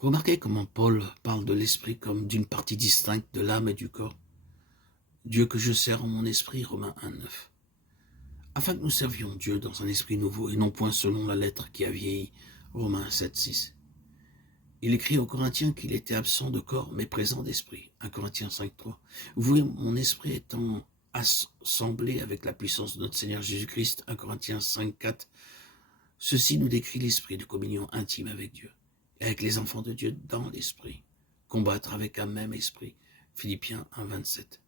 Remarquez comment Paul parle de l'esprit comme d'une partie distincte de l'âme et du corps. Dieu que je sers en mon esprit, Romains 1,9. Afin que nous servions Dieu dans un esprit nouveau et non point selon la lettre qui a vieilli, Romains 7,6. Il écrit aux Corinthiens qu'il était absent de corps mais présent d'esprit, 1 Corinthiens 5,3. Vous voyez, mon esprit étant assemblé avec la puissance de notre Seigneur Jésus-Christ, 1 Corinthiens 5,4. Ceci nous décrit l'esprit de communion intime avec Dieu, et avec les enfants de Dieu dans l'esprit, combattre avec un même esprit, Philippiens 1,27.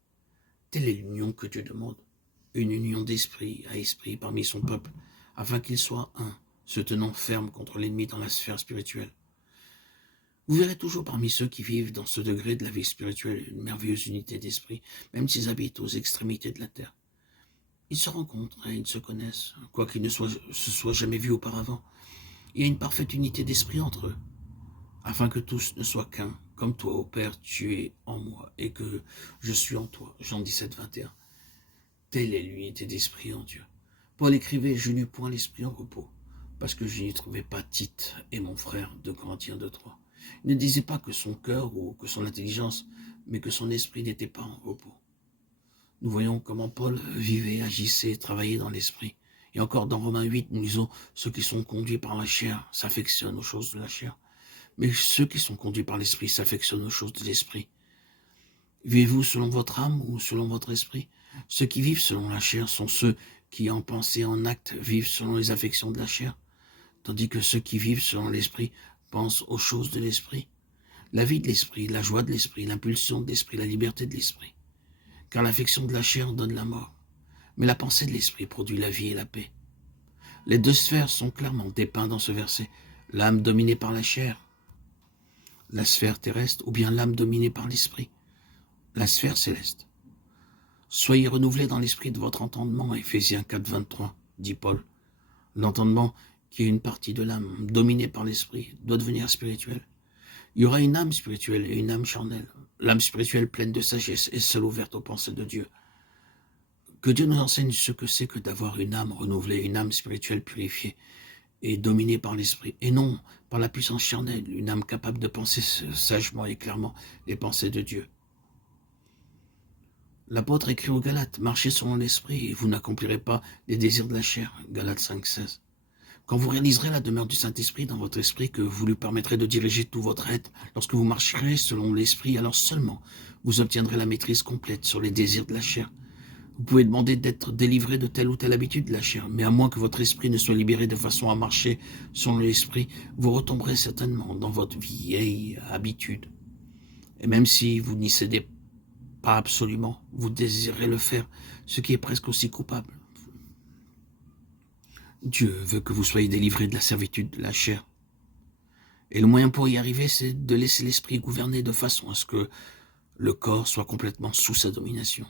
Telle est l'union que Dieu demande, une union d'esprit à esprit parmi son peuple, afin qu'il soit un, se tenant ferme contre l'ennemi dans la sphère spirituelle. Vous verrez toujours parmi ceux qui vivent dans ce degré de la vie spirituelle une merveilleuse unité d'esprit, même s'ils habitent aux extrémités de la terre. Ils se rencontrent et ils se connaissent, quoiqu'ils ne se soient jamais vus auparavant. Il y a une parfaite unité d'esprit entre eux, afin que tous ne soient qu'un, comme toi, ô Père, tu es en moi, et que je suis en toi. Jean 17, 21. Telle est l'unité d'esprit en Dieu. Paul écrivait « Je n'eus point l'esprit en repos, parce que je n'y trouvais pas Tite et mon frère, 2 Corinthiens 2,3. » Il ne disait pas que son cœur ou que son intelligence, mais que son esprit n'était pas en repos. Nous voyons comment Paul vivait, agissait, travaillait dans l'esprit. Et encore dans Romains 8, nous lisons « Ceux qui sont conduits par la chair s'affectionnent aux choses de la chair. Mais ceux qui sont conduits par l'esprit s'affectionnent aux choses de l'esprit. » Vivez-vous selon votre âme ou selon votre esprit? Ceux qui vivent selon la chair sont ceux qui, en pensée et en acte, vivent selon les affections de la chair, tandis que ceux qui vivent selon l'esprit pensent aux choses de l'esprit. La vie de l'esprit, la joie de l'esprit, l'impulsion de l'esprit, la liberté de l'esprit. Car l'affection de la chair donne la mort, mais la pensée de l'esprit produit la vie et la paix. Les deux sphères sont clairement dépeintes dans ce verset. L'âme dominée par la chair, la sphère terrestre, ou bien l'âme dominée par l'esprit, la sphère céleste. Soyez renouvelés dans l'esprit de votre entendement, Éphésiens 4, 23, dit Paul. L'entendement, qui est une partie de l'âme dominée par l'esprit, doit devenir spirituel. Il y aura une âme spirituelle et une âme charnelle. L'âme spirituelle pleine de sagesse et seule ouverte aux pensées de Dieu. Que Dieu nous enseigne ce que c'est que d'avoir une âme renouvelée, une âme spirituelle purifiée et dominée par l'esprit, et non par la puissance charnelle, une âme capable de penser sagement et clairement les pensées de Dieu. L'apôtre écrit aux Galates, marchez selon l'esprit et vous n'accomplirez pas les désirs de la chair, Galates 5, 16. Quand vous réaliserez la demeure du Saint-Esprit dans votre esprit, que vous lui permettrez de diriger tout votre être, lorsque vous marcherez selon l'esprit, alors seulement vous obtiendrez la maîtrise complète sur les désirs de la chair. Vous pouvez demander d'être délivré de telle ou telle habitude de la chair, mais à moins que votre esprit ne soit libéré de façon à marcher selon l'esprit, vous retomberez certainement dans votre vieille habitude. Et même si vous n'y cédez pas absolument, vous désirez le faire, ce qui est presque aussi coupable. Dieu veut que vous soyez délivrés de la servitude de la chair. Et le moyen pour y arriver, c'est de laisser l'esprit gouverner de façon à ce que le corps soit complètement sous sa domination.